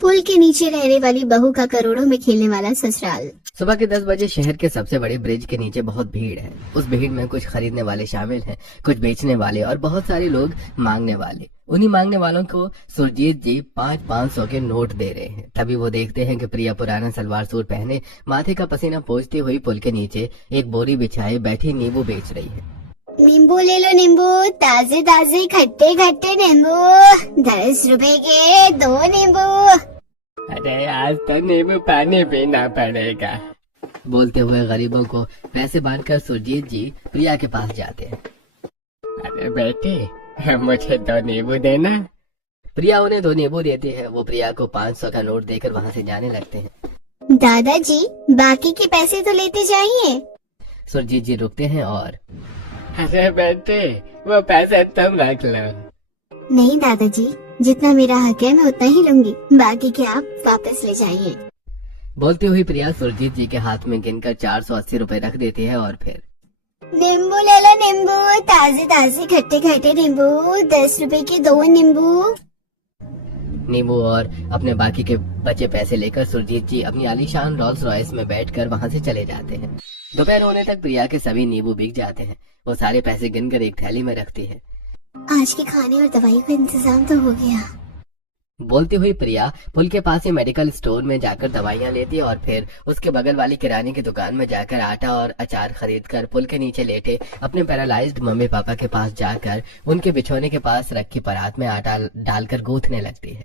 पुल के नीचे रहने वाली बहू का करोड़ों में खेलने वाला ससुराल। सुबह के 10 बजे शहर के सबसे बड़े ब्रिज के नीचे बहुत भीड़ है। उस भीड़ में कुछ खरीदने वाले शामिल हैं, कुछ बेचने वाले और बहुत सारे लोग मांगने वाले। उन्हीं मांगने वालों को सुरजीत जी 500 के नोट दे रहे हैं। तभी वो देखते हैं कि प्रिया पुराना सलवार सूट पहने, माथे का पसीना पोंछती हुई पुल के नीचे एक बोरी बिछाए बैठी नींबू बेच रही है। नींबू ले लो, नींबू ताजे ताजे खट्टे खट्टे नींबू, 10 रुपए के 2 नींबू। अरे आज तो नींबू पानी पीना पड़ेगा, बोलते हुए गरीबों को पैसे बांटकर सुरजीत जी प्रिया के पास जाते हैं। अरे बेटे, मुझे 2 नींबू देना। प्रिया उन्हें 2 नींबू देती है। वो प्रिया को 500 का नोट देकर वहाँ से जाने लगते हैं। दादाजी, बाकी के पैसे तो लेते जाइए। सुरजीत जी रुकते हैं और अरे बेटे, वो पैसे तुम रख लो। नहीं दादाजी, जितना मेरा हक है मैं उतना ही लूंगी, बाकी के आप वापस ले जाइए। बोलती हुई प्रिया सुरजीत जी के हाथ में गिनकर 480 रुपए रख देती है और फिर नींबू ले लो, नींबू ताजे ताजे खट्टे खट्टे नींबू, 10 रुपए के 2 नींबू। नींबू और अपने बाकी के बचे पैसे लेकर सुरजीत जी अपनी आलीशान रोल्स रॉयस में बैठकर वहां से चले जाते हैं। दोपहर होने तक प्रिया के सभी नींबू बिक जाते हैं। वो सारे पैसे गिनकर एक थैली में रखती है। आज के खाने और दवाई का इंतजाम तो हो गया। बोलती हुई प्रिया पुल के पास ही मेडिकल स्टोर में जाकर दवाइयाँ लेती है और फिर उसके बगल वाली किराने की दुकान में जाकर आटा और अचार खरीदकर पुल के नीचे लेटे अपने पैरालाइज्ड मम्मी पापा के पास जाकर उनके बिछौने के पास रखी परात में आटा डालकर गूंथने लगती है।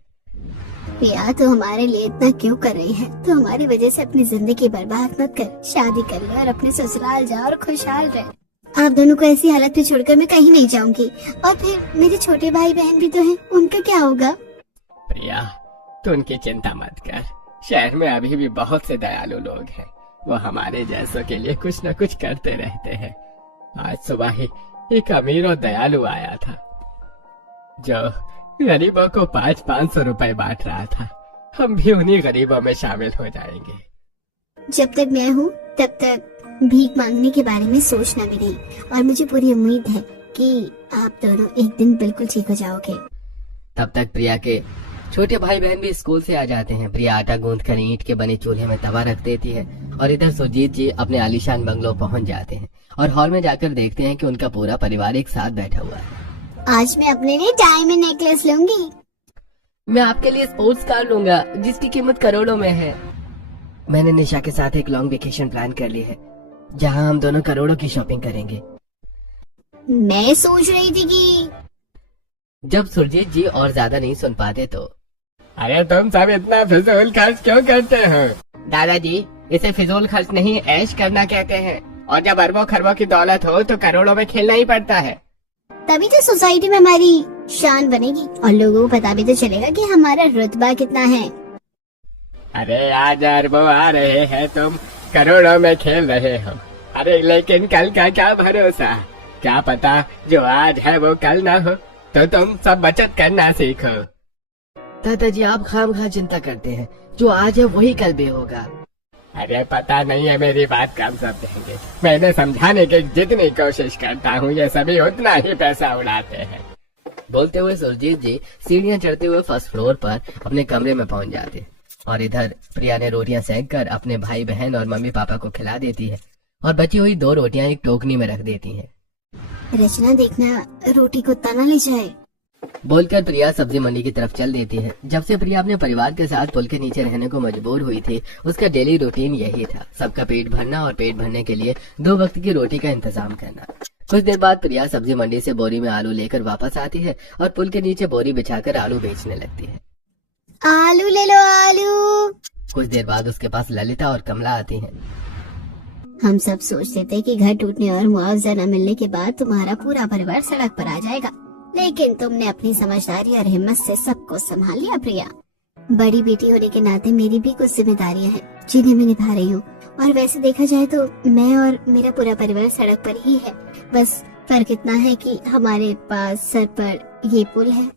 प्रिया, तो हमारे लिए इतना क्यों कर रही है? तो हमारी वजह से अपनी जिंदगी बर्बाद मत कर, शादी कर ले और अपने ससुराल जा और खुशहाल रहे। आप दोनों को ऐसी हालत में छोड़कर मैं कहीं नहीं जाऊंगी। और फिर मेरे छोटे भाई बहन भी तो हैं, उनका क्या होगा? प्रिया, तू उनकी चिंता मत कर। शहर में अभी भी बहुत से दयालु लोग हैं। वो हमारे जैसों के लिए कुछ न कुछ करते रहते हैं। आज सुबह ही एक अमीर और दयालु आया था जो गरीबों को 500 रुपए बांट रहा था। हम भी उन्हीं गरीबों में शामिल हो जाएंगे। जब तक मैं हूँ तब तक भीख मांगने के बारे में सोचना भी नहीं, और मुझे पूरी उम्मीद है कि आप दोनों एक दिन बिल्कुल ठीक हो जाओगे। तब तक प्रिया के छोटे भाई बहन भी स्कूल से आ जाते हैं। प्रिया आटा गूंथकर ईंट के बने चूल्हे में तवा रख देती है और इधर सुरजीत जी अपने आलीशान बंगलो पहुंच जाते हैं और हॉल में जाकर देखते हैं कि उनका पूरा परिवार एक साथ बैठा हुआ है। आज मैं अपने लिए डायमंड नेकलेस लूंगी। मैं आपके लिए स्पोर्ट्स कार लूंगा जिसकी कीमत करोड़ों में है। मैंने निशा के साथ एक लॉन्ग वेकेशन प्लान कर ली है जहां हम दोनों करोड़ों की शॉपिंग करेंगे। मैं सोच रही थी कि जब सुरजीत जी और ज्यादा नहीं सुन पाते तो अरे तुम सब इतना फिजूल खर्च क्यों करते हो? दादाजी, इसे फिजूल खर्च नहीं ऐश करना कहते हैं। और जब अरबों खरबों की दौलत हो तो करोड़ों में खेलना ही पड़ता है। तभी तो सोसाइटी में हमारी शान बनेगी और लोगों को पता भी तो चलेगा कि हमारा रुतबा कितना है। अरे आज अरबों आ रहे हैं, तुम करोड़ों में खेल रहे हो। अरे लेकिन कल का क्या भरोसा? क्या पता जो आज है वो कल ना हो। तो तुम सब बचत करना सीखो। दादाजी, आप खामखा चिंता करते हैं। जो आज है वही कल भी होगा। अरे पता नहीं है मेरी बात कब समझेंगे। मैंने समझाने की जितनी कोशिश करता हूँ ये सभी उतना ही पैसा उड़ाते हैं। बोलते हुए सुरजीत जी सीढ़ियाँ चढ़ते हुए फर्स्ट फ्लोर पर अपने कमरे में पहुँच जाते और इधर प्रिया ने रोटियां सेंक कर अपने भाई बहन और मम्मी पापा को खिला देती है और बची हुई 2 रोटियां एक टोकनी में रख देती है। रचना, देखना रोटी को तना ले जाए। बोलकर प्रिया सब्जी मंडी की तरफ चल देती है। जब से प्रिया अपने परिवार के साथ पुल के नीचे रहने को मजबूर हुई थी, उसका डेली रूटीन यही था, सबका पेट भरना और पेट भरने के लिए 2 वक्त की रोटी का इंतजाम करना। कुछ देर बाद प्रिया सब्जी मंडी से बोरी में आलू लेकर वापस आती है और पुल के नीचे बोरी बिछाकर आलू बेचने लगती है। आलू ले लो, आलू। कुछ देर बाद उसके पास ललिता और कमला आती हैं। हम सब सोचते थे कि घर टूटने और मुआवजा न मिलने के बाद तुम्हारा पूरा परिवार सड़क पर आ जाएगा, लेकिन तुमने अपनी समझदारी और हिम्मत से सबको संभाल लिया। प्रिया, बड़ी बेटी होने के नाते मेरी भी कुछ जिम्मेदारियां हैं जिन्हें मैं निभा रही हूँ, और वैसे देखा जाए तो मैं और मेरा पूरा परिवार सड़क पर ही है। बस फर्क इतना है कि हमारे पास सर पर ये पुल है।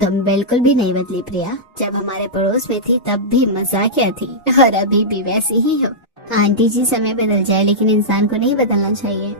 तुम बिल्कुल भी नहीं बदली प्रिया। जब हमारे पड़ोस में थी तब भी मजाकिया थी और अभी भी वैसी ही हो। आंटी जी, समय बदल जाए लेकिन इंसान को नहीं बदलना चाहिए।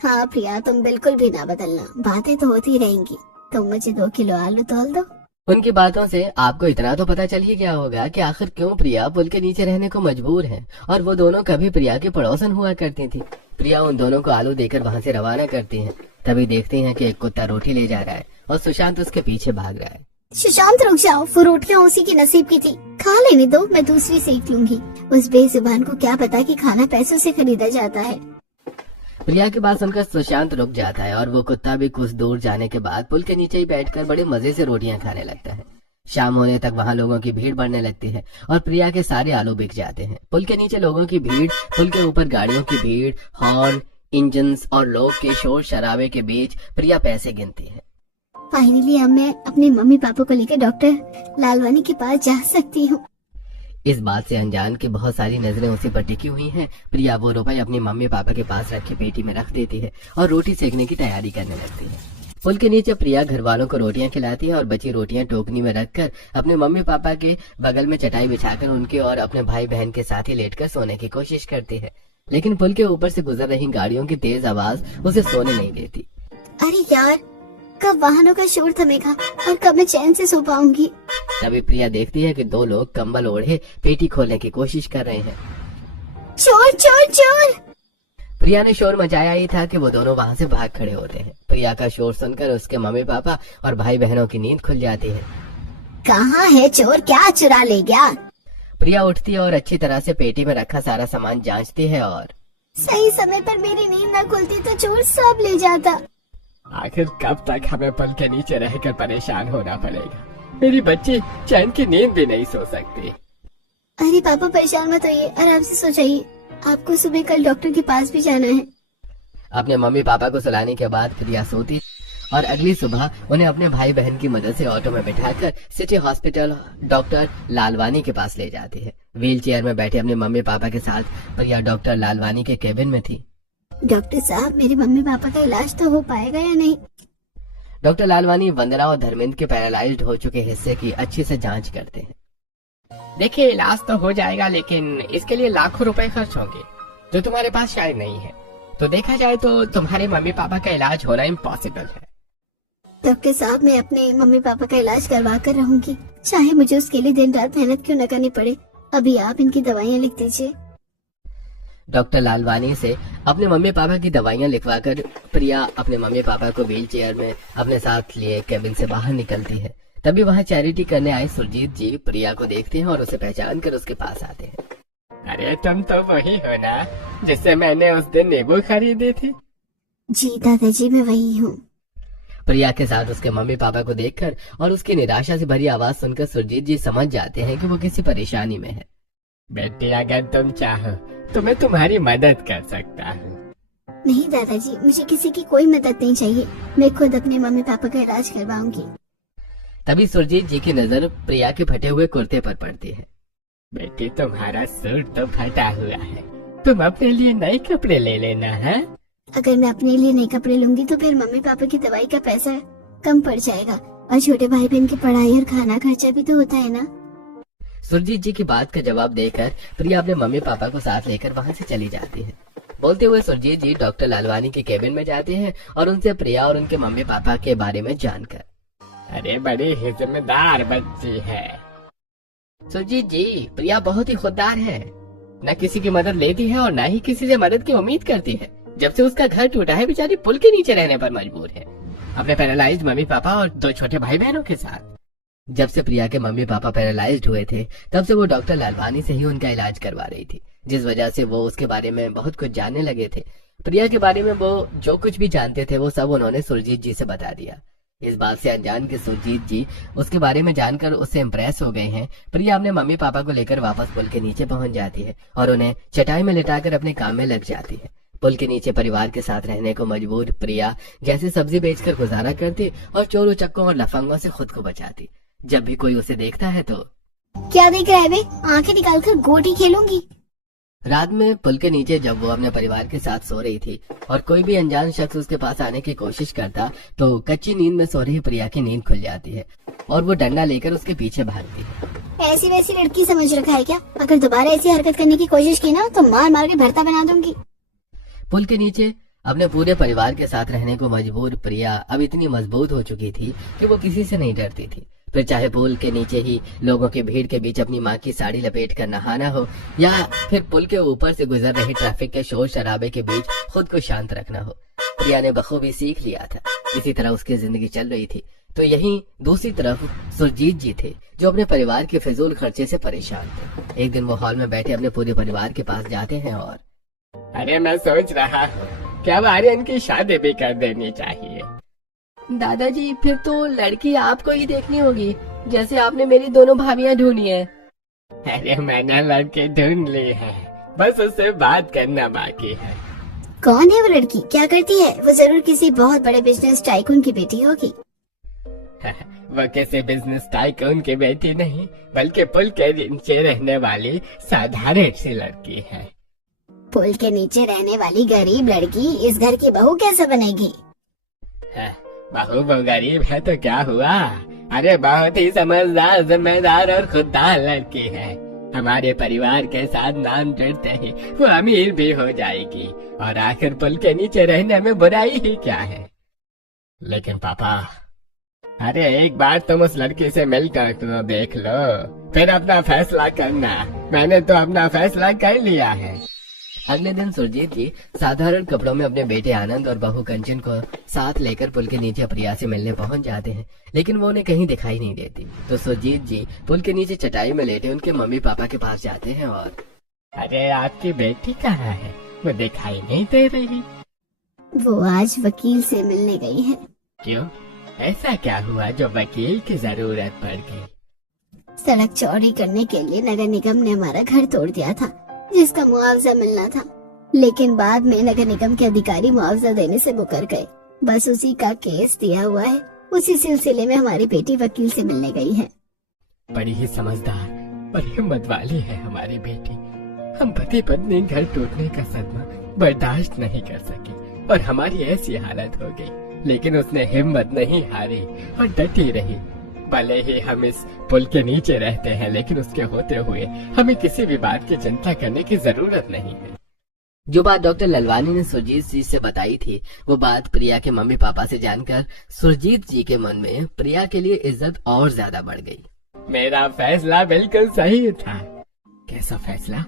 हाँ प्रिया, तुम बिल्कुल भी ना बदलना। बातें तो होती रहेंगी। तुम मुझे 2 किलो आलू तोल दो। उनकी बातों से आपको इतना तो पता चल ही गया होगा कि आखिर क्यों प्रिया पुल के नीचे रहने को मजबूर है। और वो दोनों कभी प्रिया की पड़ोसन हुआ करती थी। प्रिया उन दोनों को आलू देकर वहाँ से रवाना करती है। तभी देखती हैं कि एक कुत्ता रोटी ले जा रहा है और सुशांत उसके पीछे भाग रहा है। सुशांत रुक जाओ, वो रोटियां उसी की नसीब की थी, खा लेने दो, मैं दूसरी सेक लूंगी। उस बेजुबान को क्या पता कि खाना पैसों से खरीदा जाता है। प्रिया की बात सुनकर सुशांत रुक जाता है और वो कुत्ता भी कुछ दूर जाने के बाद पुल के नीचे ही बैठकर बड़े मजे से रोटियां खाने लगता है। शाम होने तक वहाँ लोगों की भीड़ बढ़ने लगती है और प्रिया के सारे आलू बिक जाते हैं। पुल के नीचे लोगों की भीड़, पुल के ऊपर गाड़ियों की भीड़, हॉर्न, इंजन्स और लोग के शोर शराबे के बीच प्रिया पैसे गिनती है। फाइनली अब मैं अपने मम्मी पापा को लेकर डॉक्टर लालवानी के पास जा सकती हूँ। इस बात से अनजान की बहुत सारी नजरें उसी पर टिकी हुई हैं। प्रिया वो रुपए अपने मम्मी पापा के पास रखी पेटी में रख देती है और रोटी सेकने की तैयारी करने लगती है। पुल के नीचे प्रिया घर वालों को रोटियां खिलाती है और बची रोटियां टोकनी में रखकर अपने मम्मी पापा के बगल में चटाई बिछाकर उनके और अपने भाई बहन के साथ ही लेटकर सोने की कोशिश करती है। लेकिन पुल के ऊपर से गुजर रही गाड़ियों की तेज आवाज उसे सोने नहीं देती। अरे यार, कब वाहनों का शोर थमेगा और कब मैं चैन से सो पाऊंगी। तभी प्रिया देखती है कि दो लोग कंबल ओढ़े पेटी खोलने की कोशिश कर रहे हैं। चोर चोर चोर! प्रिया ने शोर मचाया ही था कि वो दोनों वहाँ से भाग खड़े होते हैं। प्रिया का शोर सुनकर उसके मम्मी पापा और भाई बहनों की नींद खुल जाती है। कहाँ है चोर, क्या चुरा ले गया? प्रिया उठती है और अच्छी तरह से पेटी में रखा सारा सामान जांचती है और सही समय पर मेरी नींद न खुलती तो चोर सब ले जाता। आखिर कब तक हमें पुल के नीचे रहकर परेशान होना पड़ेगा? मेरी बच्ची चैन की नींद भी नहीं सो सकती। अरे पापा परेशान मत होइए, आराम से सो जाइए, आपको सुबह कल डॉक्टर के पास भी जाना है। अपने मम्मी पापा को सुलाने के बाद प्रिया सोती और अगली सुबह उन्हें अपने भाई बहन की मदद से ऑटो में बिठाकर सिटी हॉस्पिटल डॉक्टर लालवानी के पास ले जाती है। व्हील चेयर में बैठे अपने मम्मी पापा के साथ प्रिया डॉक्टर लालवानी के केबिन में थी। डॉक्टर साहब, मेरे मम्मी पापा का इलाज तो हो पाएगा या नहीं? डॉक्टर लालवानी वंदना और धर्मेंद्र के पैरालाइज्ड हो चुके हिस्से की अच्छी से जांच करते हैं। देखिए, इलाज तो हो जाएगा, लेकिन इसके लिए लाखों रुपए खर्च होंगे जो तुम्हारे पास शायद नहीं है। तो देखा जाए तो तुम्हारे मम्मी पापा का इलाज होना इम्पॉसिबल है। डॉक्टर साहब, मैं अपने मम्मी पापा का इलाज करवा कर रहूंगी, चाहे मुझे उसके लिए दिन रात मेहनत क्यों न करनी पड़े। अभी आप इनकी दवाइयाँ लिख दीजिए। डॉक्टर लालवानी से अपने मम्मी पापा की दवाइयां लिखवाकर प्रिया अपने मम्मी पापा को व्हील चेयर में अपने साथ लिए केबिन से बाहर निकलती है। तभी वहाँ चैरिटी करने आए सुरजीत जी प्रिया को देखते हैं और उसे पहचान कर उसके पास आते हैं। अरे तुम तो वही हो ना जिससे मैंने उस दिन नींबू खरीदी थी? जी दादाजी, मैं वही हूँ। प्रिया के साथ उसके मम्मी पापा को देखकर और उसकी निराशा से भरी आवाज सुनकर सुरजीत जी समझ जाते हैं कि वो किसी परेशानी में है। बेटी, अगर तुम चाहो तो मैं तुम्हारी मदद कर सकता हूँ। नहीं दादाजी, मुझे किसी की कोई मदद नहीं चाहिए, मैं खुद अपने मम्मी पापा का इलाज करवाऊंगी। तभी सुरजीत जी की नजर प्रिया के फटे हुए कुर्ते पर पड़ती है। बेटी, तुम्हारा सूट तो फटा हुआ है, तुम अपने लिए नए कपड़े ले लेना है। अगर मैं अपने लिए नए कपड़े लूंगी तो फिर मम्मी पापा की दवाई का पैसा कम पड़ जाएगा और छोटे भाई बहन की पढ़ाई और खाना खर्चा भी तो होता है ना। सुरजीत जी की बात का जवाब देकर प्रिया अपने मम्मी पापा को साथ लेकर वहाँ से चली जाती है। बोलते हुए सुरजीत जी डॉक्टर लालवानी के केबिन में जाते हैं और उनसे प्रिया और उनके मम्मी पापा के बारे में जानकर। अरे बड़ी ही जिम्मेदार बच्ची है। सुरजीत जी, प्रिया बहुत ही खुददार है, न किसी की मदद लेती है और न ही किसी से मदद की उम्मीद करती है। जब से उसका घर टूटा है बेचारी पुल के नीचे रहने पर मजबूर है, अपने पैरालाइज्ड मम्मी पापा और 2 छोटे भाई बहनों के साथ। जब से प्रिया के मम्मी पापा पैरालाइज्ड हुए थे तब से वो डॉक्टर लालवानी से ही उनका इलाज करवा रही थी, जिस वजह से वो उसके बारे में बहुत कुछ जानने लगे थे। प्रिया के बारे में वो जो कुछ भी जानते थे वो सब उन्होंने सुरजीत जी से बता दिया। इस बात से अनजान के सुरजीत जी उसके बारे में जानकर उससे इम्प्रेस हो गए हैं। प्रिया अपने मम्मी पापा को लेकर वापस पुल के नीचे पहुंच जाती है और उन्हें चटाई में लिटाकर अपने काम में लग जाती है। पुल के नीचे परिवार के साथ रहने को मजबूर प्रिया जैसे सब्जी बेचकर गुजारा करती और चोर उचक्कों और लफंगों से खुद को बचाती। जब भी कोई उसे देखता है तो क्या देख रहा है बे? आंखें निकालकर गोटी खेलूंगी। रात में पुल के नीचे जब वो अपने परिवार के साथ सो रही थी और कोई भी अनजान शख्स उसके पास आने की कोशिश करता तो कच्ची नींद में सो रही प्रिया की नींद खुल जाती है और वो डंडा लेकर उसके पीछे भागती है। ऐसी वैसी लड़की समझ रखा है क्या? अगर दोबारा ऐसी हरकत करने की कोशिश की ना तो मार मार के भरता बना दूंगी। पुल के नीचे अपने पूरे परिवार के साथ रहने को मजबूर प्रिया अब इतनी मजबूत हो चुकी थी कि वो किसी से नहीं डरती थी। फिर चाहे पुल के नीचे ही लोगों की भीड़ के बीच अपनी माँ की साड़ी लपेट कर नहाना हो, या फिर पुल के ऊपर से गुजर रही ट्रैफिक के शोर शराबे के बीच खुद को शांत रखना हो, प्रिया ने बखूबी सीख लिया था। इसी तरह उसकी जिंदगी चल रही थी। तो यहीं दूसरी तरफ सुरजीत जी थे, जो अपने परिवार के फिजूल खर्चे से परेशान थे। एक दिन वो हॉल में बैठे अपने पूरे परिवार के पास जाते हैं और अरे मैं सोच रहा हूँ कि अब आर्यन की शादी भी कर देनी चाहिए। दादाजी, फिर तो लड़की आपको ही देखनी होगी, जैसे आपने मेरी दोनों भाभियां ढूंढी हैं। अरे मैंने लड़की ढूंढ ली है, बस उससे बात करना बाकी है। कौन है वो लड़की, क्या करती है? वो जरूर किसी बहुत बड़े बिजनेस टाइकून की बेटी होगी। वो किसी बिजनेस टाइकून की बेटी नहीं, बल्कि पुल के नीचे रहने वाली साधारण सी लड़की है। पुल के नीचे रहने वाली गरीब लड़की इस घर की बहू कैसे बनेगी? बहू वो गरीब है तो क्या हुआ? अरे बहुत ही समझदार, जिम्मेदार और खुददार लड़की है। हमारे परिवार के साथ नाम जुड़ते ही वो अमीर भी हो जाएगी, और आखिर पुल के नीचे रहने में बुराई ही क्या है? लेकिन पापा, अरे एक बार तुम उस लड़की से मिलकर तो देख लो, फिर अपना फैसला करना। मैंने तो अपना फैसला कर लिया है। अगले दिन सुरजीत जी साधारण कपड़ों में अपने बेटे आनंद और बहू कंचन को साथ लेकर पुल के नीचे प्रिया से मिलने पहुंच जाते हैं, लेकिन वो उन्हें कहीं दिखाई नहीं देती। तो सुरजीत जी पुल के नीचे चटाई में लेटे उनके मम्मी पापा के पास जाते हैं और अरे आपकी बेटी कहाँ है? वो दिखाई नहीं दे रही। वो आज वकील से मिलने गई है। क्यों? ऐसा क्या हुआ जो वकील की जरूरत पड़ गई? सड़क चौड़ी करने के लिए नगर निगम ने हमारा घर तोड़ दिया था, जिसका मुआवजा मिलना था, लेकिन बाद में नगर निगम के अधिकारी मुआवजा देने से मुकर गए। बस उसी का केस दिया हुआ है। उसी सिलसिले में हमारी बेटी वकील से मिलने गई है। बड़ी ही समझदार और हिम्मत वाली है हमारी बेटी। हम पति पत्नी घर टूटने का सदमा बर्दाश्त नहीं कर सके और हमारी ऐसी हालत हो गई, लेकिन उसने हिम्मत नहीं हारी और डटी रही। भले ही हम इस पुल के नीचे रहते हैं, लेकिन उसके होते हुए हमें किसी भी बात की चिंता करने की जरूरत नहीं है। जो बात डॉक्टर ललवानी ने सुरजीत जी से बताई थी, वो बात प्रिया के मम्मी पापा से जानकर सुरजीत जी के मन में प्रिया के लिए इज्जत और ज्यादा बढ़ गई। मेरा फैसला बिल्कुल सही था। कैसा फैसला?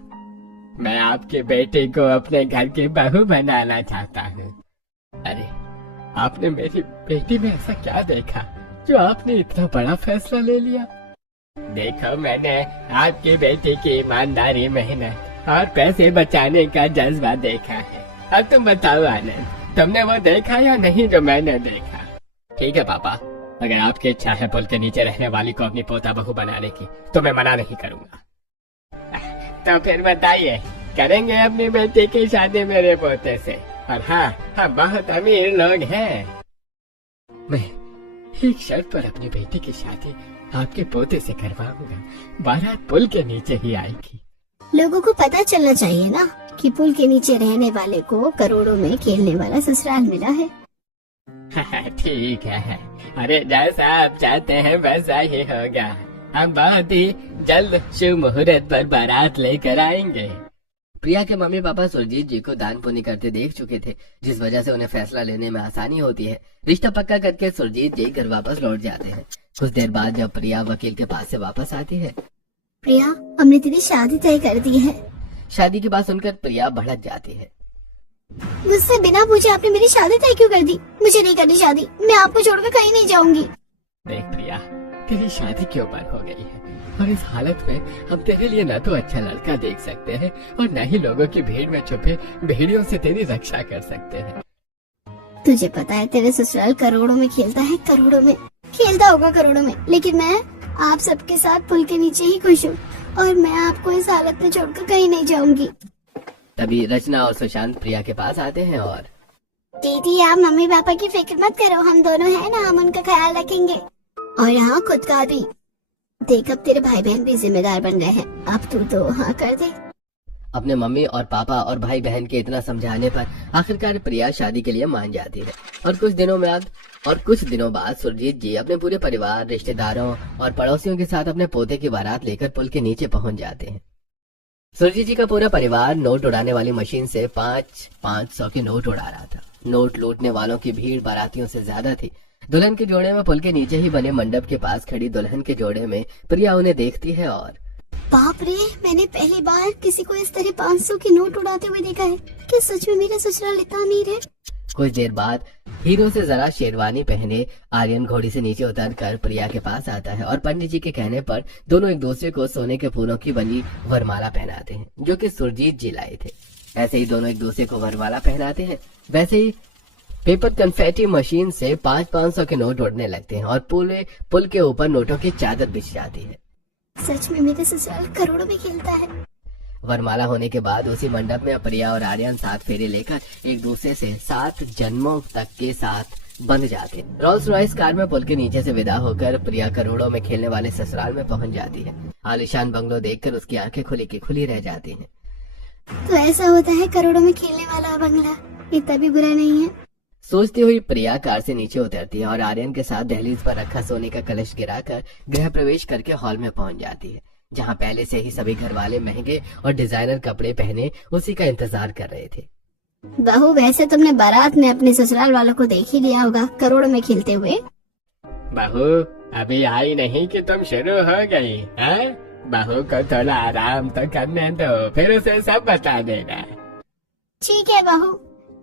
मैं आपके बेटे को अपने घर की बहू बनाना चाहता हूँ। अरे आपने मेरी बेटी में ऐसा क्या देखा जो आपने इतना बड़ा फैसला ले लिया? देखो, मैंने आपकी बेटी की ईमानदारी, मेहनत और पैसे बचाने का जज्बा देखा है। अब तुम बताओ आनंद, तुमने वो देखा या नहीं जो मैंने देखा? ठीक है पापा, अगर आपकी इच्छा है पुल के नीचे रहने वाली को अपनी पोता बहू बनाने की, तो मैं मना नहीं करूँगा। तो फिर बताइए, करेंगे अपनी बेटी की शादी मेरे पोते से? और हाँ, हम बहुत अमीर लोग हैं। मैं एक शर्त पर अपनी बेटी की शादी आपके पोते से करवाऊंगा। बारात पुल के नीचे ही आएगी। लोगों को पता चलना चाहिए ना कि पुल के नीचे रहने वाले को करोड़ों में खेलने वाला ससुराल मिला है। ठीक है, अरे जैसा आप चाहते हैं वैसा ही होगा। हम बहुत ही जल्द शुभ मुहूर्त पर बारात लेकर आएंगे। प्रिया के मम्मी पापा सुरजीत जी को दान पुण्य करते देख चुके थे, जिस वजह से उन्हें फैसला लेने में आसानी होती है। रिश्ता पक्का करके सुरजीत जी घर वापस लौट जाते हैं। कुछ देर बाद जब प्रिया वकील के पास से वापस आती है, प्रिया, हमने तेरी शादी तय कर दी है। शादी की बात सुनकर प्रिया भड़क जाती है। मुझसे बिना पूछे आपने मेरी शादी तय क्यों कर दी? मुझे नहीं करनी शादी, मैं आपको छोड़कर कहीं नहीं जाऊंगी। देख प्रिया, तेरी शादी क्यों बंद हो गई है, और इस हालत में हम तेरे लिए न तो अच्छा लड़का देख सकते हैं और न ही लोगों की भीड़ में छुपे भेड़ियों से तेरी रक्षा कर सकते हैं। तुझे पता है तेरे ससुराल करोड़ों में खेलता है, करोड़ों में खेलता होगा, करोड़ों में, लेकिन मैं आप सबके साथ पुल के नीचे ही खुश हूँ और मैं आपको इस हालत में छोड़कर कहीं नहीं जाऊंगी। तभी रचना और सुशांत प्रिया के पास आते हैं और दीदी, आप मम्मी पापा की फिक्र मत करो, हम दोनों हैं ना, हम उनका ख्याल रखेंगे और यहाँ खुद का भी। देख, अब तेरे भाई बहन भी जिम्मेदार बन गए हैं, अब तू तो हाँ कर दे। अपने मम्मी और पापा और भाई बहन के इतना समझाने पर आखिरकार प्रिया शादी के लिए मान जाती है। और कुछ दिनों बाद सुरजीत जी अपने पूरे परिवार, रिश्तेदारों और पड़ोसियों के साथ अपने पोते की बारात लेकर पुल के नीचे पहुंच जाते हैं। सुरजीत जी का पूरा परिवार नोट उड़ाने वाली मशीन से 500 के नोट उड़ा रहा था। नोट लूटने वालों की भीड़ बारातियों से ज्यादा थी, दुल्हन के जोड़े में पुल के नीचे ही बने मंडप के पास खड़ी दुल्हन के जोड़े में प्रिया उन्हें देखती है और बाप रे, मैंने पहली बार किसी को इस तरह 500 के नोट उड़ाते हुए देखा है। क्या सच में मेरा ससुराल इतना अमीर है? कुछ देर बाद हीरो से जरा शेरवानी पहने आर्यन घोड़ी से नीचे उतरकर प्रिया के पास आता है और पंडित जी के कहने पर दोनों एक दूसरे को सोने के फूलों की बनी वरमाला पहनाते हैं, जो कि सुरजीत जी लाए थे। ऐसे ही दोनों एक दूसरे को वरमाला पहनाते हैं। वैसे ही पेपर कन्फेटी मशीन से 500 के नोट उड़ने लगते हैं और पुल के ऊपर नोटों की चादर बिछ जाती है। सच में मेरा ससुराल करोड़ों में खेलता है। वरमाला होने के बाद उसी मंडप में प्रिया और आर्यन 7 फेरे लेकर एक दूसरे से 7 जन्मों तक के साथ बंध जाते हैं। रोल्स रॉयस कार में पुल के नीचे से विदा होकर प्रिया करोड़ों में खेलने वाले ससुराल में पहुंच जाती है। आलीशान बंगलो देखकर उसकी आंखें खुली की खुली रह जाती हैं। तो ऐसा होता है करोड़ों में खेलने वाला बंगला, इतना भी बुरा नहीं है। सोचती हुई प्रिया कार से नीचे उतरती है और आर्यन के साथ दहलीज पर रखा सोने का कलश गिराकर गृह प्रवेश करके हॉल में पहुंच जाती है, जहां पहले से ही सभी घर वाले महंगे और डिजाइनर कपड़े पहने उसी का इंतजार कर रहे थे। बहू, वैसे तुमने बारात में अपने ससुराल वालों को देख ही लिया होगा करोड़ों में खेलते हुए। बहू अभी आई नहीं कि तुम शुरू हो गई हैं? बहू को थोड़ा आराम तो करने दो, फिर उसे सब बता देना। ठीक है बहू,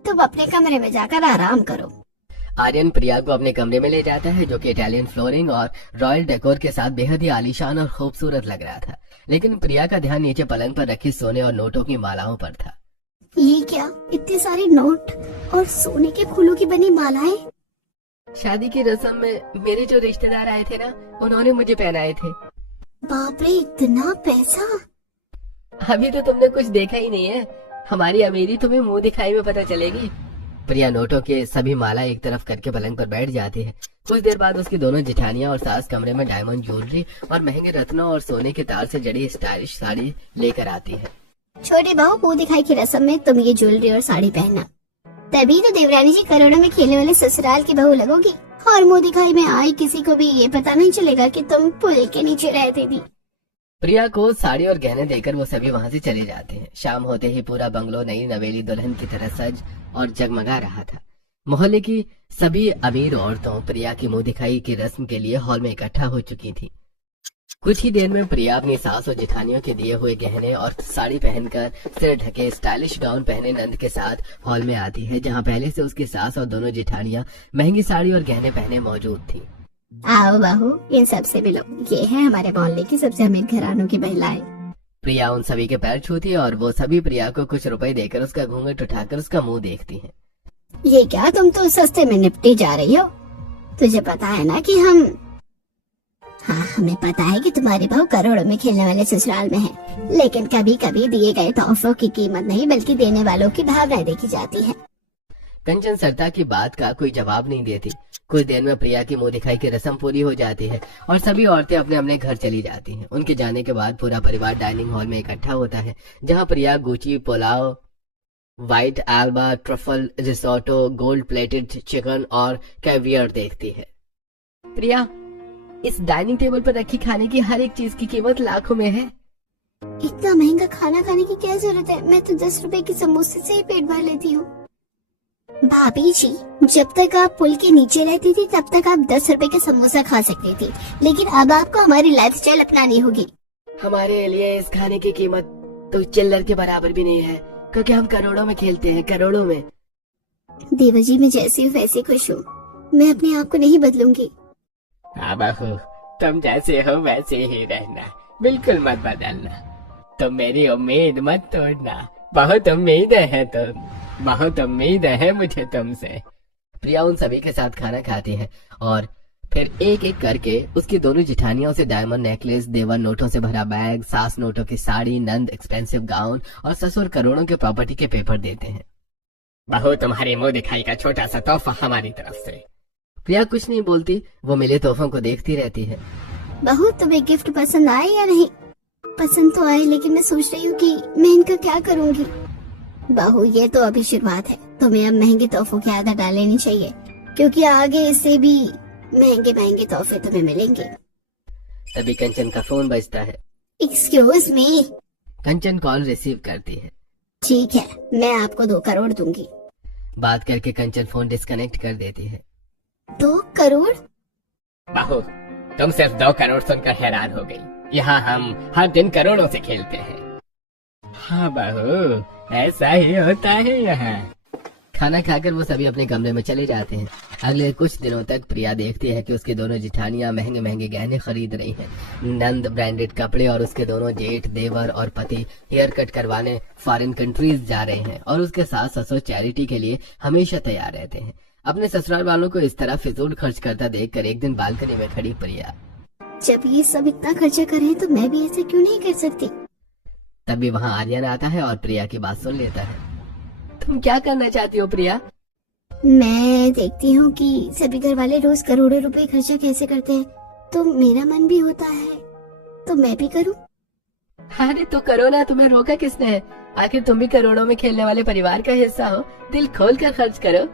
तुम अपने कमरे में जाकर आराम करो। आर्यन प्रिया को अपने कमरे में ले जाता है, जो कि इटालियन फ्लोरिंग और रॉयल डेकोर के साथ बेहद ही आलीशान और खूबसूरत लग रहा था। लेकिन प्रिया का ध्यान नीचे पलंग पर रखी सोने और नोटों की मालाओं पर था। ये क्या, इतने सारे नोट और सोने के फूलों की बनी मालाएं? शादी की रस्म में मेरे जो रिश्तेदार आए थे ना, उन्होंने मुझे पहनाए थे। बाप रे, इतना पैसा! अभी तो तुमने कुछ देखा ही नहीं है, हमारी अमीरी तुम्हें मुंह दिखाई में पता चलेगी। प्रिया नोटों के सभी माला एक तरफ करके पलंग पर बैठ जाती है। कुछ देर बाद उसकी दोनों जेठानियां और सास कमरे में डायमंड ज्वेलरी और महंगे रत्नों और सोने के तार से जड़ी स्टाइलिश साड़ी लेकर आती है। छोटे बहू, मुंह दिखाई की रस्म में तुम ये ज्वेलरी और साड़ी पहनना, तभी तो देवरानी जी करोड़ों में खेलने वाले ससुराल की बहू लगोगी। और मुंह दिखाई में आई किसी को भी ये पता नहीं चलेगा कि तुम पुल के नीचे रहती थी। प्रिया को साड़ी और गहने देकर वो सभी वहाँ से चले जाते हैं। शाम होते ही पूरा बंगलो नई नवेली दुल्हन की तरह सज और जगमगा रहा था। मोहल्ले की सभी अमीर औरतों प्रिया की मुंह दिखाई की रस्म के लिए हॉल में इकट्ठा हो चुकी थी। कुछ ही देर में प्रिया अपनी सास और जेठानियों के दिए हुए गहने और साड़ी पहनकर सिर ढके स्टाइलिश गाउन पहने नंद के साथ हॉल में आती है, जहाँ पहले से उसकी सास और दोनों जेठानियां महंगी साड़ी और गहने पहने मौजूद थी। आओ बहू, इन सब से मिलो, ये है हमारे मोहल्ले की सबसे अमीर घरानों की महिलाएं। प्रिया उन सभी के पैर छूती है और वो सभी प्रिया को कुछ रुपए देकर उसका घूंघट उठाकर उसका मुंह देखती हैं। ये क्या, तुम तो सस्ते में निपटी जा रही हो? तुझे पता है ना कि हाँ, हमें पता है कि तुम्हारी बहू करोड़ों में खेलने वाले ससुराल में है, लेकिन कभी कभी दिए गए तोहफों की कीमत नहीं बल्कि देने वालों की भावनाएं देखी जाती है। कंचन सरता की बात का कोई जवाब नहीं देती। कुछ देर में प्रिया की मुंह दिखाई की रस्म पूरी हो जाती है और सभी औरतें अपने अपने घर चली जाती हैं। उनके जाने के बाद पूरा परिवार डाइनिंग हॉल में इकट्ठा होता है, जहां Priya Gucci pulao, white alba, truffle risotto, gold plated chicken और कैवियर देखती है। प्रिया, इस डाइनिंग टेबल पर रखी खाने की हर एक चीज की कीमत लाखों में है। इतना महंगा खाना खाने की क्या जरूरत है? मैं तो 10 रुपए के समोसे से ही पेट भर लेती हूँ। भाभी जी, जब तक आप पुल के नीचे रहती थी तब तक आप 10 रुपए का समोसा खा सकती थी, लेकिन अब आपको हमारी लाइफस्टाइल अपनानी होगी। हमारे लिए इस खाने की कीमत तो चिल्लर के बराबर भी नहीं है, क्योंकि हम करोड़ों में खेलते हैं, करोड़ों में। देवा जी, मैं जैसी हूँ वैसी खुश हूँ, मैं अपने आप को नहीं बदलूंगी। हाँ बहू, तुम जैसे हो वैसे ही रहना, बिल्कुल मत बदलना। तुम मेरी उम्मीद मत तोड़ना, बहुत उम्मीदें हैं बहुत उम्मीदें हैं मुझे तुमसे। प्रिया उन सभी के साथ खाना खाती है और फिर एक एक करके उसकी दोनों जेठानियों से डायमंड नेकलेस, देवर नोटों से भरा बैग, सास नोटों की साड़ी, नंद एक्सपेंसिव गाउन और ससुर करोड़ों के प्रॉपर्टी के पेपर देते हैं। बहू, तुम्हारी मुंह दिखाई का छोटा सा तोहफा हमारी तरफ से। प्रिया कुछ नहीं बोलती, वो मिले तोहफों को देखती रहती है। बहू, तुम्हें गिफ्ट पसंद आए या नहीं? पसंद तो आए, लेकिन मैं सोच रही हूँ कि मैं इनका क्या करूँगी। बहू, ये तो अभी शुरुआत है, तुम्हें अब महंगे तोहफों की आदत डाल लेनी चाहिए, क्योंकि आगे इससे भी महंगे महंगे तोहफे तुम्हें मिलेंगे। तभी कंचन का फोन बजता है। Excuse me. Kanchan call receive करती है। ठीक है, मैं आपको 2 करोड़ दूंगी। बात करके कंचन फोन डिस्कनेक्ट कर देती है। 2 करोड़? बहू, तुम सिर्फ 2 करोड़ सुनकर हैरान हो गई। यहाँ हम हर दिन करोड़ों से खेलते हैं। हाँ बहू, ऐसा ही होता है यहाँ। खाना खाकर वो सभी अपने कमरे में चले जाते हैं। अगले कुछ दिनों तक प्रिया देखती है कि उसकी दोनों जिठानियां महंगे महंगे गहने खरीद रही हैं, नंद ब्रांडेड कपड़े, और उसके दोनों जेठ, देवर और पति हेयर कट करवाने फॉरेन कंट्रीज जा रहे हैं, और उसके सास ससुर चैरिटी के लिए हमेशा तैयार रहते हैं। अपने ससुराल वालों को इस तरह फिजूल खर्च करता देखकर एक दिन बालकनी में खड़ी प्रिया, जब ये सब इतना खर्चा कर रहे हैं तो मैं भी ऐसा क्यों नहीं कर सकती? तभी वहाँ आर्यन आता है और प्रिया की बात सुन लेता है। तुम क्या करना चाहती हो प्रिया? मैं देखती हूँ कि सभी घर वाले रोज करोड़ों रुपए खर्चा कैसे करते हैं, तो मेरा मन भी होता है, तो मैं भी करूँ। अरे तो करो ना, तुम्हें रोका किसने है? आखिर तुम भी करोड़ों में खेलने वाले परिवार का हिस्सा हो, दिल खोल कर खर्च करो।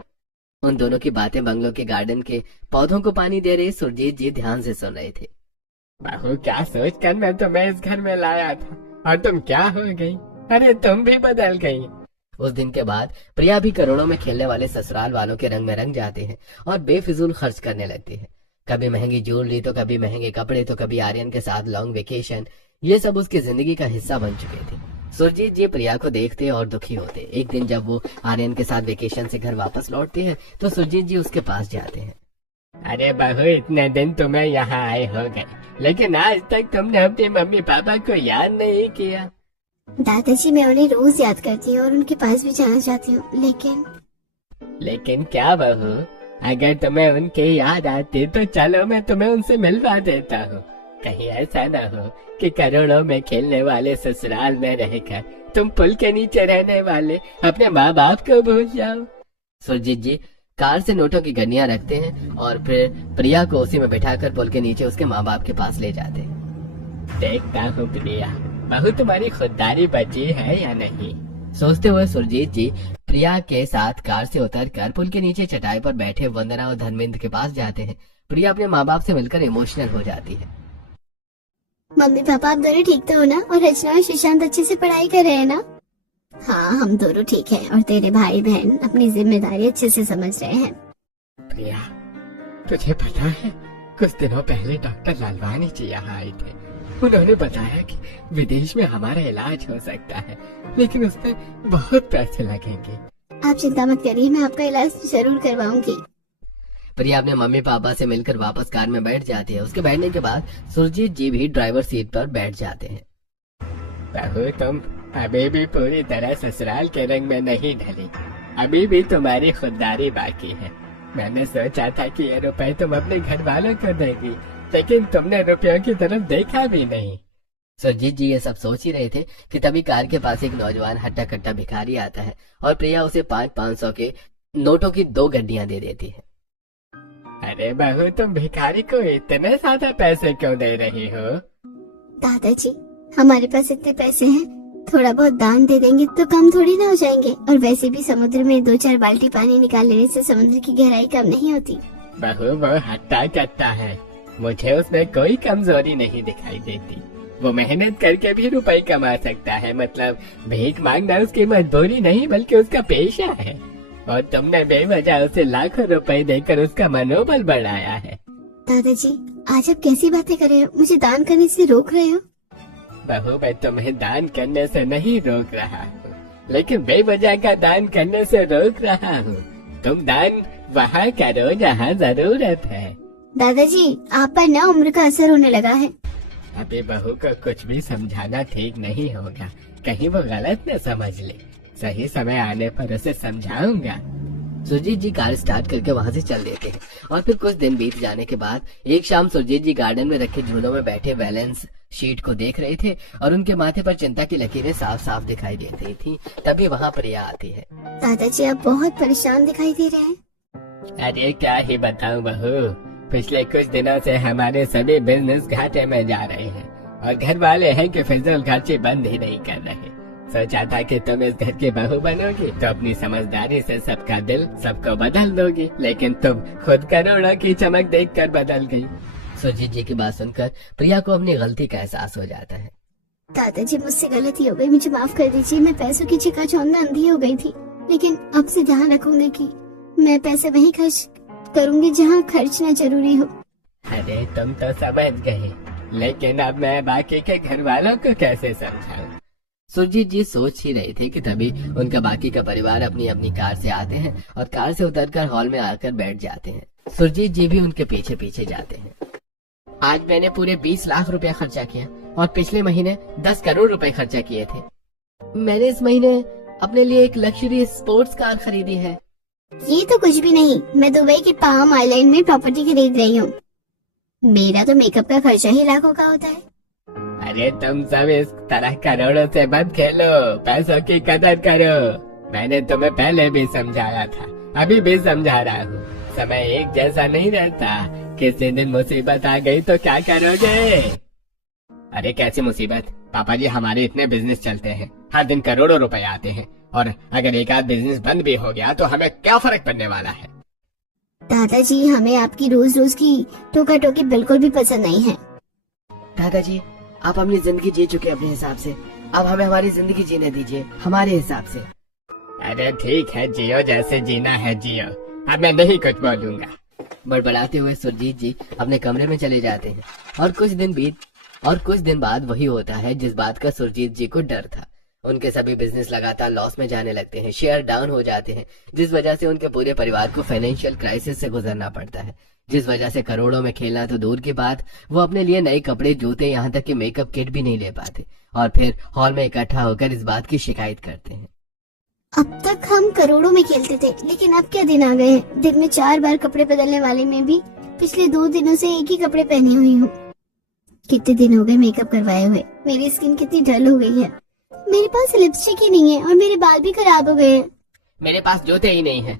उन दोनों की बातें बंगलों के गार्डन के पौधों को पानी दे रहे सुरजीत जी ध्यान से सुन रहे थे। बहू, क्या सोच कर मैं तुम्हें इस घर में लाया था, और तुम क्या हो गई? अरे तुम भी बदल गई। उस दिन के बाद प्रिया भी करोड़ों में खेलने वाले ससुराल वालों के रंग में रंग जाते हैं और बेफिजूल खर्च करने लगती है। कभी महंगी ज्वेलरी, तो कभी महंगे कपड़े, तो कभी आर्यन के साथ लॉन्ग वेकेशन। ये सब उसकी जिंदगी का हिस्सा बन चुके थे। सुरजीत जी प्रिया को देखते और दुखी होते। एक दिन जब वो आर्यन के साथ वेकेशन से घर वापस लौटते हैं तो सुरजीत जी उसके पास जाते हैं। अरे बहू, इतने दिन तुम्हें यहाँ आए हो गए, लेकिन आज तक तुमने अपने मम्मी पापा को याद नहीं किया। दादाजी, मैं उन्हें रोज याद करती हूँ और उनके पास भी जाना चाहती हूँ, लेकिन क्या बहू? अगर तुम्हें उनकी याद आती तो चलो मैं तुम्हें उनसे मिलवा देता हूँ। कहीं ऐसा ना हो कि करोड़ों में खेलने वाले ससुराल में रहकर तुम पुल के नीचे रहने वाले अपने माँ बाप को भूल जाओ। सुरजीत जी कार से नोटों की गड्डियां रखते हैं और फिर प्रिया को उसी में बैठाकर पुल के नीचे उसके माँ बाप के पास ले जाते हैं। देखता हूँ प्रिया, बहू तुम्हारी खुददारी बची है या नहीं। सोचते हुए सुरजीत जी प्रिया के साथ कार से उतरकर पुल के नीचे चटाई पर बैठे वंदना और धर्मेंद्र के पास जाते हैं। प्रिया अपने माँ बाप से मिलकर इमोशनल हो जाती है। मम्मी पापा आप दोनों ठीक तो हो ना? और रचना और सुशांत अच्छे से पढ़ाई कर रहे हैं ना? हाँ, हम दोनों ठीक हैं और तेरे भाई बहन अपनी जिम्मेदारी अच्छे से समझ रहे हैं। प्रिया, तुझे पता है कुछ दिनों पहले डॉक्टर लालवानी जी यहाँ आए थे। उन्होंने बताया कि विदेश में हमारा इलाज हो सकता है, लेकिन उसमें बहुत पैसे लगेंगे। आप चिंता मत करिए, मैं आपका इलाज जरूर करवाऊंगी। प्रिया अपने मम्मी पापा से मिलकर वापस कार में बैठ जाती है। उसके बैठने के बाद सुरजीत जी भी ड्राइवर सीट पर बैठ जाते हैं। बहू, तुम अभी भी पूरी तरह ससुराल के रंग में नहीं ढली, अभी भी तुम्हारी खुददारी बाकी है। मैंने सोचा था कि ये रुपए तुम अपने घर वालों को देगी, लेकिन तुमने रुपयों की तरफ देखा भी नहीं। सुरजीत जी ये सब सोच ही रहे थे कि तभी कार के पास एक नौजवान हट्टा कट्टा भिखारी आता है और प्रिया उसे 500 के नोटों की 2 गड्डियां दे देती है। अरे बहू, तुम भिखारी को इतने ज्यादा पैसे क्यों दे रही हो? दादाजी, हमारे पास इतने पैसे हैं, थोड़ा बहुत दान दे देंगे तो कम थोड़ी ना हो जाएंगे। और वैसे भी समुद्र में 2-4 बाल्टी पानी निकाल लेने से समुद्र की गहराई कम नहीं होती। बहू, वो हट्टा कट्टा है, मुझे उसमें कोई कमजोरी नहीं दिखाई देती। वो मेहनत करके भी रुपए कमा सकता है, मतलब भीख मांगना उसकी मजबूरी नहीं बल्कि उसका पेशा है। और तुमने बेवजह उसे लाखों रुपए देकर उसका मनोबल बढ़ाया है। दादाजी, आज आप कैसी बातें कर रहे हो? मुझे दान करने से रोक रहे हो? बहू, मैं तुम्हें दान करने से नहीं रोक रहा हूँ, लेकिन बेवजह का दान करने से रोक रहा हूँ। तुम दान वहाँ करो जहाँ जरूरत है। दादाजी, आप पर ना उम्र का असर होने लगा है। अभी बहू को कुछ भी समझाना ठीक नहीं होगा, कहीं वो गलत न समझ ले। सही समय आने पर उसे समझाऊंगा। सुरजीत जी कार स्टार्ट करके वहाँ से चल देते हैं और फिर कुछ दिन बीत जाने के बाद एक शाम सुरजीत जी गार्डन में रखे झूलों में बैठे बैलेंस शीट को देख रहे थे और उनके माथे पर चिंता की लकीरें साफ साफ दिखाई दे रही थी। तभी वहाँ प्रिया आती है। दादाजी, आप बहुत परेशान दिखाई दे रहे हैं। अरे क्या ही बताऊं बहू, पिछले कुछ दिनों से हमारे सभी बिजनेस घाटे में जा रहे हैं और घर वाले हैं कि फिजूल खर्ची बंद ही नहीं कर रहे। सोचा था कि तुम इस घर की बहू बनोगी तो अपनी समझदारी से सबका दिल सबको बदल दोगी, लेकिन तुम खुद करोड़ों की चमक देखकर बदल गई। सुरजीत जी की बात सुनकर प्रिया को अपनी गलती का एहसास हो जाता है। दादाजी, मुझसे गलती हो गई, मुझे माफ कर दीजिए। मैं पैसों की चिकाचौंध में अंधी हो गई थी, लेकिन अब से ध्यान रखूंगी कि मैं पैसे वहीं खर्च करूंगी जहाँ खर्चना जरूरी हो। अरे तुम तो समझ गए, लेकिन अब मैं बाकी के घर वालों को कैसे समझाऊं? सुरजीत जी सोच ही रहे थे कि तभी उनका बाकी का परिवार अपनी अपनी कार से आते हैं और कार से उतरकर हॉल में आकर बैठ जाते हैं। सुरजीत जी भी उनके पीछे पीछे जाते हैं। आज मैंने पूरे 20 लाख रुपया खर्चा किया और पिछले महीने 10 करोड़ रुपए खर्चा किए थे। मैंने इस महीने अपने लिए एक लग्जरी स्पोर्ट्स कार खरीदी है। ये तो कुछ भी नहीं, मैं दुबई के पाम आइलैंड में प्रॉपर्टी खरीद रही हूँ। मेरा तो मेकअप का खर्चा ही लाखों का होता है। अरे तुम सब इस तरह करोड़ों से मत खेलो, पैसों की कदर करो। मैंने तुम्हें पहले भी समझाया था, अभी भी समझा रहा हूँ। समय एक जैसा नहीं रहता, किसी दिन मुसीबत आ गई तो क्या करोगे? अरे कैसी मुसीबत? पापा जी हमारे इतने बिजनेस चलते हैं, हर दिन करोड़ों रुपए आते हैं, और अगर एक आध बिजनेस बंद भी हो गया तो हमें क्या फर्क पड़ने वाला है? दादाजी, हमें आपकी रोज रोज की टोका टोकी बिल्कुल भी पसंद नहीं है। दादाजी, आप अपनी जिंदगी जी चुके अपने हिसाब से, अब हमें हमारी जिंदगी जीने दीजिए हमारे हिसाब से। अरे ठीक है, जियो जैसे जीना है जियो, अब मैं नहीं कुछ बोलूंगा। बड़बड़ाते हुए सुरजीत जी अपने कमरे में चले जाते हैं और कुछ दिन बाद वही होता है जिस बात का सुरजीत जी को डर था। उनके सभी बिजनेस लगातार लॉस में जाने लगते हैं, शेयर डाउन हो जाते हैं, जिस वजह से उनके पूरे परिवार को फाइनेंशियल क्राइसिस से गुजरना पड़ता है, जिस वजह से करोड़ों में खेलना तो दूर की बात, वो अपने लिए नए कपड़े, जूते, यहाँ तक कि मेकअप किट भी नहीं ले पाते और फिर हॉल में इकट्ठा होकर इस बात की शिकायत करते हैं। अब तक हम करोड़ों में खेलते थे, लेकिन अब क्या दिन आ गए हैं। दिन में 4 बार कपड़े बदलने वाले में भी पिछले 2 दिनों से एक ही कपड़े पहनी हुई हूँ। कितने दिन हो गए मेकअप करवाए हुए, मेरी स्किन कितनी डल हो गई है। मेरे पास लिपस्टिक ही नहीं है और मेरे बाल भी खराब हो गए हैं। मेरे पास जूते ही नहीं है।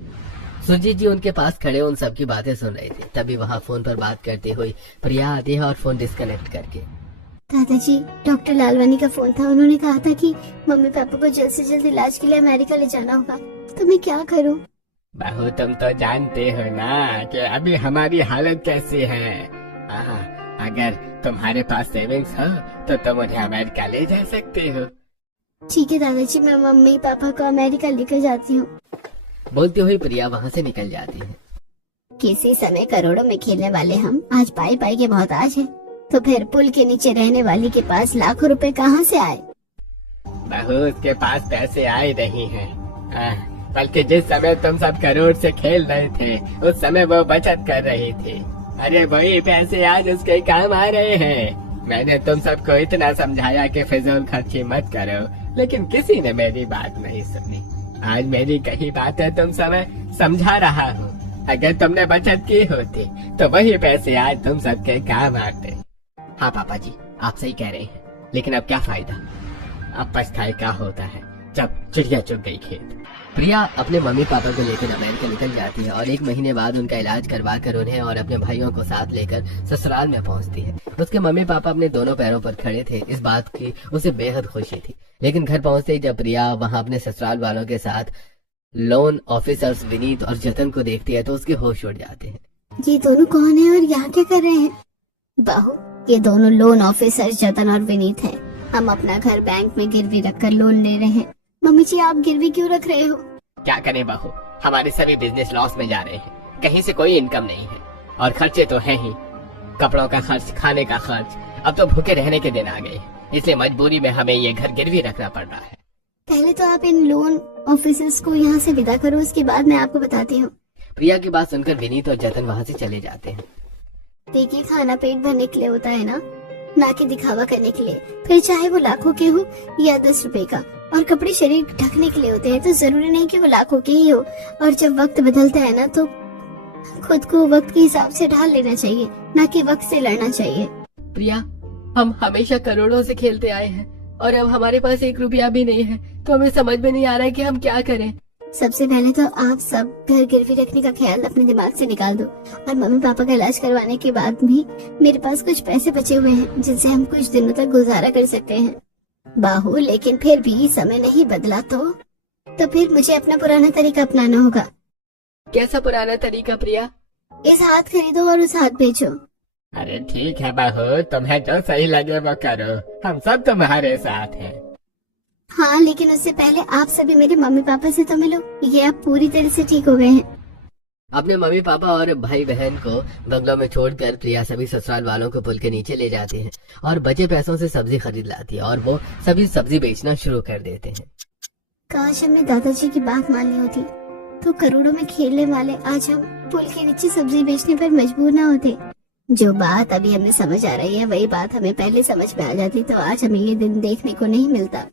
सुरजीत जी उनके पास खड़े उन सबकी बातें सुन रहे थे, तभी वहाँ फोन पर बात करते हुए प्रिया आती है और फोन डिस्कनेक्ट करके। दादाजी, डॉक्टर लालवानी का फोन था। उन्होंने कहा था कि मम्मी पापा को जल्द से जल्द इलाज के लिए अमेरिका ले जाना होगा, तो मैं क्या करूं? बहू, तुम तो जानते हो ना कि अभी हमारी हालत कैसी है। अगर तुम्हारे पास सेविंग्स हो तो तुम मुझे अमेरिका ले जा सकते हो। ठीक है दादाजी, मैं मम्मी पापा को अमेरिका लेकर जाती हूँ। बोलते हुए प्रिया वहाँ से निकल जाती है। किसी समय करोड़ों में खेलने वाले हम आज पाई पाई के मोहताज हैं, तो फिर पुल के नीचे रहने वाली के पास लाखों रुपए कहाँ से आए? बहू, उसके पास पैसे आए नहीं हैं, बल्कि जिस समय तुम सब करोड़ से खेल रहे थे उस समय वो बचत कर रही थी। अरे वही पैसे आज उसके काम आ रहे हैं। मैंने तुम सबको इतना समझाया कि फिजूल खर्ची मत करो, लेकिन किसी ने मेरी बात नहीं सुनी। आज मेरी कही बातें तुम समय समझा रहा हूँ। अगर तुमने बचत की होती तो वही पैसे आज तुम सबके काम आते। हाँ पापा जी, आप सही कह रहे हैं, लेकिन अब क्या फायदा? अब पछताए क्या होता है जब चिड़िया चुग गई खेत। प्रिया अपने मम्मी पापा को लेकर अमेरिका निकल जाती है और 1 महीने बाद उनका इलाज करवा कर उन्हें और अपने भाइयों को साथ लेकर ससुराल में पहुंचती है। उसके मम्मी पापा अपने दोनों पैरों पर खड़े थे, इस बात की उसे बेहद खुशी थी। लेकिन घर पहुंचते ही जब प्रिया वहां अपने ससुराल वालों के साथ लोन ऑफिसर्स विनीत और जतन को देखती है तो उसके होश उड़ जाते हैं। ये दोनों कौन है और यहाँ क्या कर रहे हैं? बहू, ये दोनों लोन ऑफिसर जतन और विनीत हैं। हम अपना घर बैंक में गिरवी रखकर लोन ले रहे हैं। मम्मी जी, आप गिरवी क्यों रख रहे हो? क्या करें बहू, हमारे सभी बिजनेस लॉस में जा रहे हैं, कहीं से कोई इनकम नहीं है और खर्चे तो हैं ही, कपड़ों का खर्च, खाने का खर्च। अब तो भूखे रहने के दिन आ गए, इसलिए मजबूरी में हमें ये घर गिरवी रखना पड़ रहा है। पहले तो आप इन लोन ऑफिसर्स को यहाँ से विदा करो, उसके बाद मैं आपको बताती हूँ। प्रिया की बात सुनकर विनीत और जतन वहाँ से चले जाते हैं। देखिए, खाना पेट भरने के लिए होता है ना कि दिखावा करने के लिए। फिर चाहे वो लाखों के हो या 10 रुपए का। और कपड़े शरीर ढकने के लिए होते हैं, तो जरूरी नहीं कि वो लाखों के ही हो। और जब वक्त बदलता है ना, तो खुद को वक्त के हिसाब से ढाल लेना चाहिए, ना कि वक्त से लड़ना चाहिए। प्रिया, हम हमेशा करोड़ों से खेलते आए हैं और अब हमारे पास 1 रुपया भी नहीं है, तो हमें समझ में नहीं आ रहा है कि हम क्या करें। सबसे पहले तो आप सब घर गिरवी रखने का ख्याल अपने दिमाग से निकाल दो। और मम्मी पापा का इलाज करवाने के बाद भी मेरे पास कुछ पैसे बचे हुए हैं, जिनसे हम कुछ दिनों तक गुजारा कर सकते हैं। बाहू, लेकिन फिर भी समय नहीं बदला तो फिर मुझे अपना पुराना तरीका अपनाना होगा। कैसा पुराना तरीका प्रिया? इस हाथ खरीदो और उस हाथ बेचो। अरे ठीक है बहू, तुम्हें जो सही लगे वो करो, हम सब तुम्हारे साथ हैं। हाँ, लेकिन उससे पहले आप सभी मेरे मम्मी पापा से तो मिलो। ये अब पूरी तरह से ठीक हो गए हैं। अपने मम्मी पापा और भाई बहन को बंगलों में छोड़कर प्रिया सभी ससुराल वालों को पुल के नीचे ले जाते हैं और बचे पैसों से सब्जी खरीद लाती है और वो सभी सब्जी बेचना शुरू कर देते हैं। काश हमने दादाजी की बात मान ली होती तो करोड़ों में खेलने वाले आज हम पुल के नीचे सब्जी बेचने पर मजबूर ना होते। जो बात अभी हमें समझ आ रही है वही बात हमें पहले समझ में आ जाती तो आज हमें ये दिन देखने को नहीं मिलता।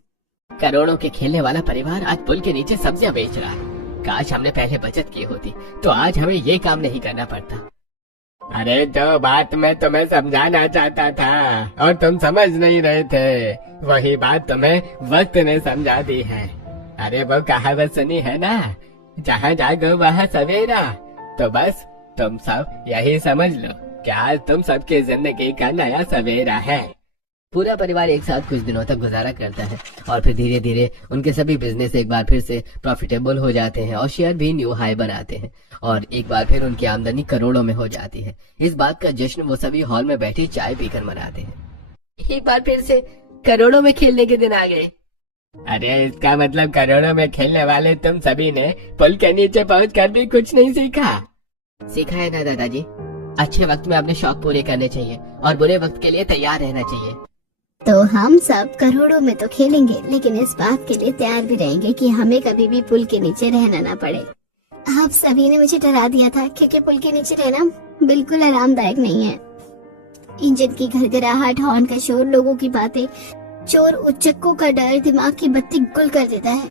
करोड़ों के खेलने वाला परिवार आज पुल के नीचे सब्जियां बेच रहा है। काश हमने पहले बचत की होती तो आज हमें ये काम नहीं करना पड़ता। अरे जो बात मैं तुम्हें समझाना चाहता था और तुम समझ नहीं रहे थे, वही बात तुम्हें वक्त ने समझा दी है। अरे वो कहावत सुनी है ना, जहाँ जागो वहाँ सवेरा। तो बस तुम सब यही समझ लो कि आज तुम सबकी जिंदगी का नया सवेरा है। पूरा परिवार एक साथ कुछ दिनों तक गुजारा करता है और फिर धीरे धीरे उनके सभी बिजनेस एक बार फिर से प्रॉफिटेबल हो जाते हैं और शेयर भी न्यू हाई बनाते हैं और एक बार फिर उनकी आमदनी करोड़ों में हो जाती है। इस बात का जश्न वो सभी हॉल में बैठी चाय पीकर मनाते हैं। एक बार फिर से करोड़ों में खेलने के दिन आ गए। अरे इसका मतलब करोड़ों में खेलने वाले तुम सभी ने पुल के नीचे पहुंचकर भी कुछ नहीं सीखा। सीखा है ना दादाजी, अच्छे वक्त में अपने शौक पूरे करने चाहिए और बुरे वक्त के लिए तैयार रहना चाहिए। तो हम सब करोड़ों में तो खेलेंगे लेकिन इस बात के लिए तैयार भी रहेंगे कि हमें कभी भी पुल के नीचे रहना ना पड़े। आप सभी ने मुझे डरा दिया था क्योंकि पुल के नीचे रहना बिल्कुल आरामदायक नहीं है। इंजन की घरघराहट, हॉर्न का शोर, लोगों की बातें, चोर उच्चकों का डर दिमाग की बत्ती गुल कर देता है।